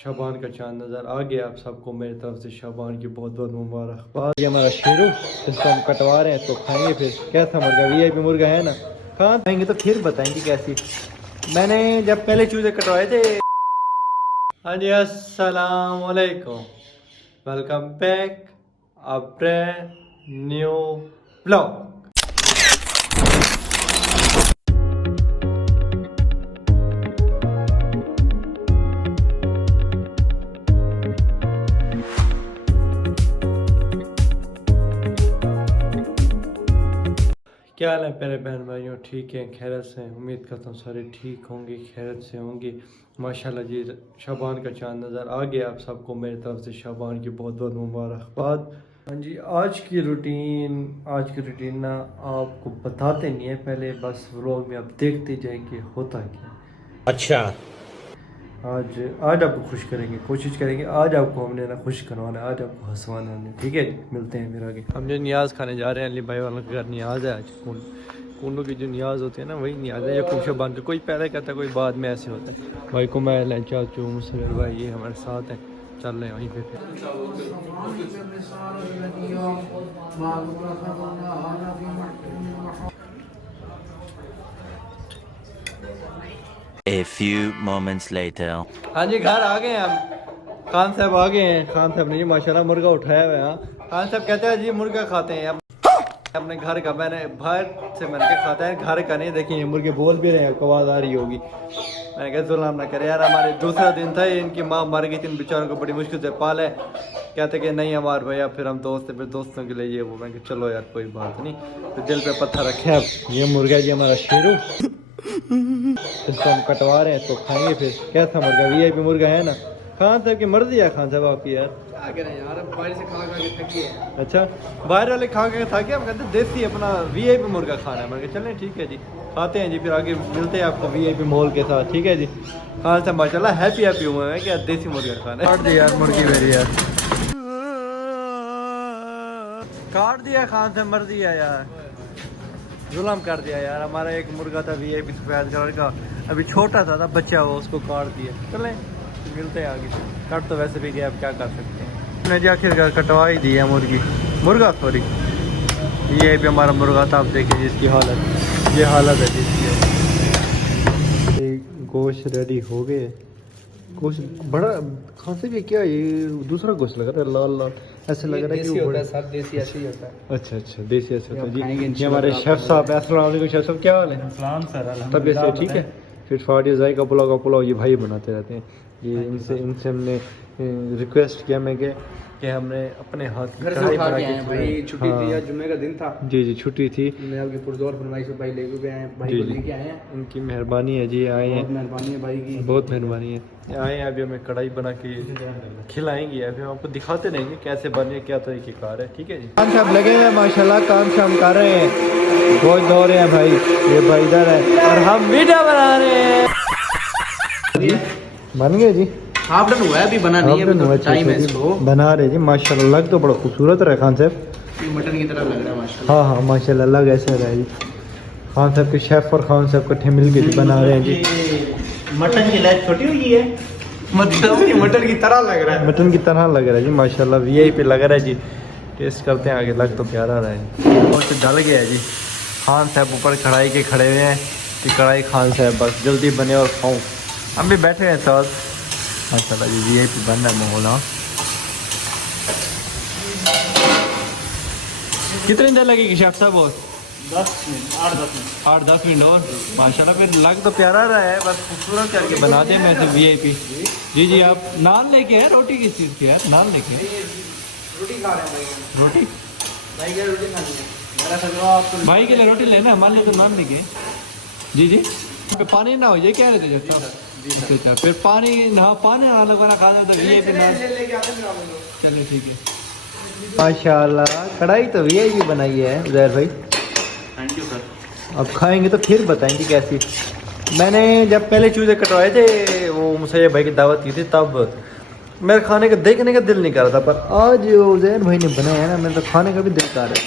शाबान का चांद नज़र आ गया। आप सबको मेरी तरफ से शाबान की बहुत बहुत मुबारकबाद। ये हमारा शेरू, इसको हम कटवा रहे हैं तो खाएंगे फिर। कैसा मुर्गा? वीआईपी मुर्गा है ना, खाएंगे तो फिर बताएंगे कैसी। मैंने जब पहले चूजे कटवाए थे। हाँ जी, अस्सलाम वालेकुम, welcome back a brand new vlog. क्या हाल है प्यारे बहन भाइयों? ठीक है, खैरत से? उम्मीद करता हूँ सारे ठीक होंगे, खैरत से होंगे। माशाल्लाह जी, शाबान का चांद नज़र आ गया। आप सबको मेरी तरफ से शाबान की बहुत बहुत मुबारकबाद। हाँ जी, आज की रूटीन ना आपको बताते नहीं है, पहले बस व्लॉग में आप देखते जाएंगे होता क्या। अच्छा, आज आपको खुश करेंगे, कोशिश करेंगे आज आपको हमने ना खुश करवाना, आज आपको हंसवाना हमने। ठीक है, मिलते हैं फिर आगे। हम जो नियाज़ खाने जा रहे हैं, अली भाई वालों के घर नियाज़ है आज। कुंडों की जो नियाज़ होती है ना, वही नियाज़ है। या कुछ बांध के कोई पहले कहता है, कोई बाद में ऐसे होता है। भाई को मैं चाचू मुसविर भाई ये हमारे साथ हैं, चल रहे हैं वहीं पे फिर। A few moments later. हाँ जी, घर आ गए हैं हम। खान साहब आ गए हैं। खान साहब ने जी माशाल्लाह मुर्गा उठाया हुआ है। हाँ, खान साहब कहते हैं जी मुर्गा खाते हैं अब अपने घर का। मैंने बाहर से मैंने क्या खाता है, घर का नहीं। देखिए मुर्गे बोल भी रहे हैं, आपको आवाज़ आ रही होगी। मैंने कहा जुल्म ना करे यार, हमारे दूसरा दिन था, इनकी माँ मर गई थी, इन बेचारों को बड़ी मुश्किल से पाला है। कहते कि नहीं हमारे भैया, फिर हम दोस्त फिर दोस्तों के लिए ये वो। मैं चलो यार कोई बात नहीं, तो दिल पे पत्थर रखे। अब ये मुर्गा जी हमारा शेरू, इसको हम कटवा रहे हैं तो खाएंगे फिर। कैसा मुर्गा? वीआईपी मुर्गा है ना। खान साहब की मर्जी है, खान साहब आपकी यार। क्या करें यार, बाहर से खा के थकी है। अच्छा, बाहर वाले खा के थके, हम कहते देसी अपना वीआईपी मुर्गा खाना है। मैं चलें ठीक है जी, खाते हैं जी, फिर आगे मिलते हैं आपको वीआईपी माहौल के साथ। ठीक है जी। खान साहब माशाल्लाह हैप्पी हुए हैं कि देसी मुर्गा खाना है। काट दिया यार मुर्गी मेरी यार, काट दिया खान साहब, मर्जी है यार, जुल्म कर दिया यार। हमारा एक मुर्गा था वीआईपी सफेद कलर का, अभी छोटा था बच्चा, वो उसको काट दिया। चलें मिलते हैं आगे। कट तो वैसे भी गया, अब क्या कर सकते हैं। मैंने जी आखिरकार कटवा ही दिया मुर्गा सॉरी। ये भी हमारा मुर्गा था। आप देखिए जिसकी हालत, ये हालत है जिसकी। गोश्त रेडी हो गए। गोश्त बड़ा खांसी भी क्या, ये दूसरा गोश्त लग रहा है, लाल लाल ऐसे लग रहा है कि वो सब देसी ऐसे ही होता है। अच्छा अच्छा, देसी ऐसे होता है जी। ये हमारे शेफ साहब, अस्सलाम वालेकुम शेफ साहब, क्या हाल है? सलाम सर, तबीयत से ठीक है? फिर फाड़ी जाएगा पुलाव ये भाई बनाते रहते हैं। ये इनसे हमने रिक्वेस्ट किया मैं कि हमने अपने हाथ की कढ़ाई बना के भाई, छुट्टी थी आज, जुम्मे का दिन था। जी जी, छुट्टी थी। मैं आपके पुरजोर फरमाइश से भाई लेके गए हैं, भाई को लेके आए हैं। इनकी मेहरबानी है जी, आए हैं। बहुत मेहरबानी है भाई की, बहुत मेहरबानी है। आए हैं, अभी हमें कढ़ाई बना के खिलाएंगे, अभी आपको दिखाते रहेंगे कैसे बने, क्या तरीक़ेकार है। ठीक है जी। काम शाम लगे हैं माशाल्लाह, काम शाम कर रहे हैं, बहुत धो रहे हैं भाई। ये भाई इधर है और हम वीडियो बना रहे हैं जी। बन गए जी, हाफ डन हुआ है, अभी बना नहीं है, अभी तो टाइम है इसको। बना रहे जी माशाल्लाह। लग तो बड़ा खूबसूरत रहा खान साहब, ये मटन की तरह लग रहा है माशाल्लाह। हाँ हाँ माशाल्लाह, लग ऐसा रहा है जी। खान साहब के शेफ और खान साहब इकट्ठे मिल के बना रहे हैं जी। मटन की लेग छोटी हुई है, मतलब मटन की तरह लग रहा है, मटन की तरह लग रहा है जी माशाल्लाह। वीआईपी लग रहा है जी। टेस्ट करते हैं आगे, लग तो प्यारा रहा है। और तो जल गया है जी। खान साहब ऊपर कढ़ाई के खड़े हुए हैं कि कढ़ाई खान साहब बस जल्दी बने और खाऊं। हम भी बैठे हैं साथ माशाल्लाह जी। वीआईपी बन रहा है माहौल। हाँ, कितनी देर लगेगी शेफ साहब? और 10 मिनट, 8-10 मिनट और माशाल्लाह फिर लग तो प्यारा रहा है, बस खूबसूरत करके बना दें। मैं तो वीआईपी जी जी। आप नान लेके हैं? रोटी किस चीज़ की है? नान लेके? रोटी खा रहे हैं भाई, रोटी भाई क्या रोटी खानी है? मेरा सजवा आपको भाई के लिए रोटी लेना, मान लो तो नान लेके। जी जी, पानी ना हो ये कह रहे थे जब तक। अच्छा, फिर पानी ना लगवाना, खाना तो वीआईपी नान। चलिए ठीक है। माशाल्लाह कढ़ाई तो वीआईपी बनाई है उजैर भाई। Thank you sir. अब खाएंगे तो फिर बताएंगे कैसी। मैंने जब पहले चूजे कटवाए थे, वो मुसैयब भाई की दावत की थी, तब मेरे खाने का देखने का दिल नहीं कर रहा था, पर आज उजैर भाई ने बनाया है ना, मेरे तो खाने का भी दिल कर रहा है।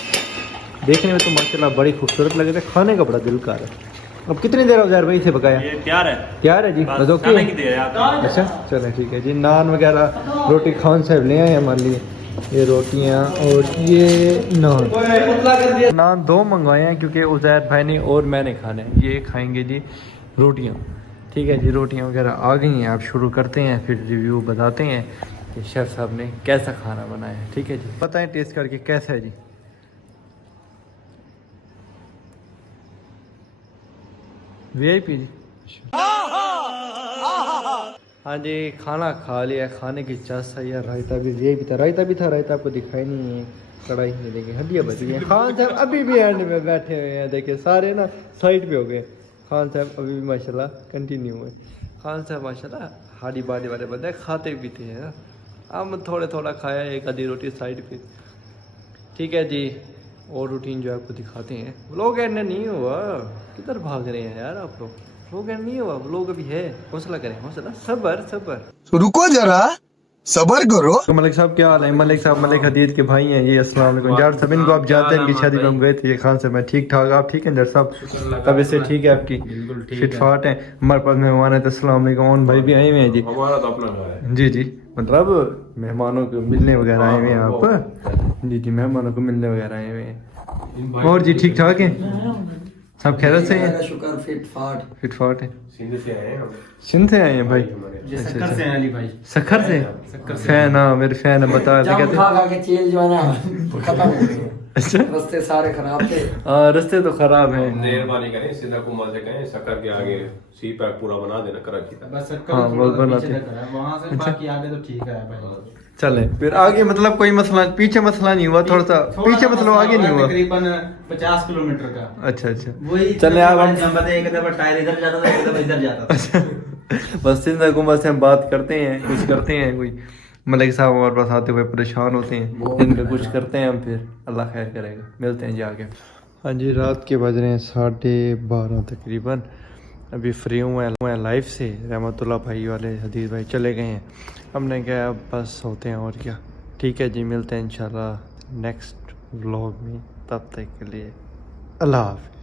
देखने में तो माशाल्लाह बड़ी खूबसूरत लगे थे, खाने का बड़ा दिल कर रहा है। अब कितनी देर हो जाए भाई से पकाया? ये तैयार है, तैयार है जी, बस ओके। खाने की देर है आप। अच्छा चलें ठीक है जी। नान वगैरह रोटी खान साहब ले आए हैं हमारे लिए, ये रोटियां और ये नान 2 मंगवाए हैं क्योंकि उज़ैर भाई ने और मैंने खाने हैं। ये खाएंगे जी रोटियां, ठीक है जी। रोटियां वगैरह आ गई हैं, आप शुरू करते हैं फिर रिव्यू बताते हैं कि शेफ़ साहब ने कैसा खाना बनाया है, ठीक है जी। बताएं टेस्ट करके कैसा है जी। वीआईपी जी। हाँ जी खाना खा लिया, खाने की चास है यार। रायता भी वीआईपी था, रायता भी था। रायता आपको दिखाई नहीं है, कढ़ाई में देखिए हड्डियाँ बच गई हैं। खान साहब अभी भी एंड में बैठे हुए हैं, देखिए सारे ना साइड पे हो गए। खान साहब अभी भी माशाल्लाह कंटिन्यू है। खान साहब माशाल्लाह हाडी बाडी वाले बंदे, खाते भी थे ना। हम थोड़ा खाया, एक आधी रोटी साइड पे, ठीक है जी। और रूटीन जो आपको दिखाते हैं। व्लॉग एंड नहीं हुआ, किधर भाग रहे हैं यार आप लोग? व्लॉग एंड नहीं हुआ, व्लॉग अभी है। हौसला करें, हौसला, सबर सबर। रुको जरा, सबर करो। तो मलिक साहब क्या हाल है? मलिक साहब मलिक हदीद के भाई हैं ये। अस्सलाम वालेकुम जाट साहब, इनको आप जानते हैं, इनकी शादी में हम गए थे। ये खान साहब मैं ठीक ठाक, आप ठीक हैं जाट साहब? तब इससे ठीक है आपकी? फिट फाट है। हमारे पास मेहमान है तो अस्सलाम वालेकुम। ओन भाई भी आए हुए हैं जी। हमारा तो अपना घर है जी जी, मतलब मेहमानों को मिलने वगैरह आए हुए हैं आप? जी जी, मेहमानों को मिलने वगैरह आए हुए हैं। और जी ठीक ठाक है सब? खैरियत से हैं? शुक्र, फिट फाट है। सिंध से आए हैं हम। सिंध से आए हैं भाई? शक्कर से हैं अली भाई। सखर से? फैन, हाँ मेरे फैन है। बता खा खा के चेल जो है ना खत्म हो गए। अच्छा, रास्ते सारे खराब थे। हाँ रास्ते तो खराब हैं। मेहरबानी करें, सीधा कुमार से कहें शक्कर के आगे सी पैक पूरा बना देना कराची तक। बस हाँ, वो बनाते वहाँ से बाकी आगे तो ठीक है भाई। चले फिर आगे, मतलब कोई मसला पीछे मसला नहीं हुआ? थोड़ा सा पीछे मतलब आगे नहीं हुआ? तकरीबन 50 किलोमीटर का। अच्छा अच्छा, वही चले आप हम एक दफा टायर इधर जाता था, एक दफा इधर जाता था। बस सिंध हुकूमत से हम बात करते हैं, कुछ करते हैं। कोई मलिक साहब हमारे पास आते हुए परेशान होते हैं, इनका कुछ करते हैं हम, फिर अल्लाह खैर करेगा। मिलते हैं जी आगे। हाँ जी, रात के बज रहे हैं 12:30 तकरीबन। अभी फ्री हुए हैं लाइफ से। रहमतुल्लाह भाई वाले हदीद भाई चले गए हैं, हमने कहा अब बस होते हैं और क्या। ठीक है जी, मिलते हैं इंशाल्लाह नेक्स्ट व्लॉग में। तब तक के लिए अल्लाह हाफ़िज़।